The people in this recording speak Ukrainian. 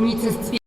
ulicy